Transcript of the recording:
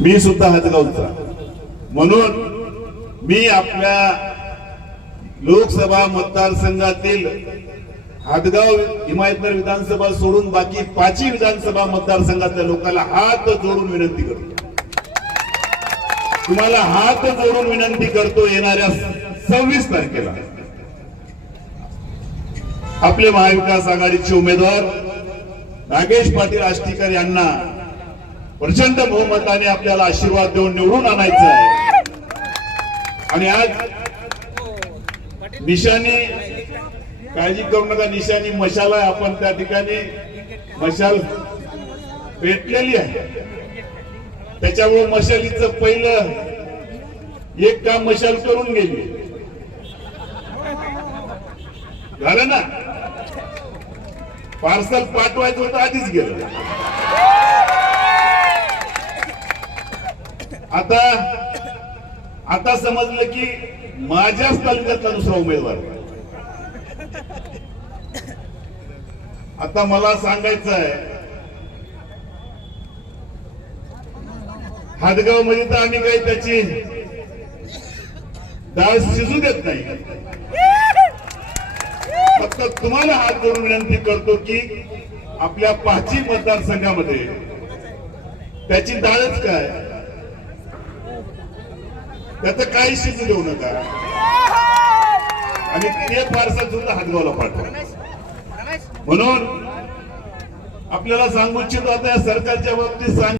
मी सुद्धा हदगावचा म्हणून मी आपल्या लोकसभा मतदारसंघातील हदगाव हिमायतनगर विधानसभा सोडून बाकी पाचही विधानसभा मतदारसंघातल्या लोकांना हात जोडून विनंती करतो. तुम्हाला हात जोडून विनंती करतो येणाऱ्या सव्वीस तारखेला. आपले महाविकास आघाडीचे उमेदवार नागेश पाटील आष्टीकर यांना प्रचंड बहुमताने आपल्याला आशीर्वाद देऊन निवडून आणायचं आहे. आणि आज निशाणी काळजी करू नका निशाणी मशाल आहे. आपण त्या ठिकाणी मशाल पेटलेली आहे. त्याच्यामुळे मशालीचं पहिलं एक काम मशाल करून गेली. झालं ना? पार्सल पाठवायचं होतं आधीच गेलं. आता आता समजलं की माझ्याच तालुक्यातला दुसरा उमेदवार. आता मला सांगायचं आहे हादगावमध्ये तर आम्ही काही त्याची डाळ शिजू देत नाही. फक्त तुम्हाला हात करून विनंती करतो की आपल्या पाचही मतदारसंघामध्ये त्याची डाळच काय? त्याचं काही शिजू देऊ नका. आणि ते फारसा सुद्धा हातगावला पाठवा. म्हणून आपल्याला सांगू इच्छितो आता या सरकारच्या बाबतीत सांग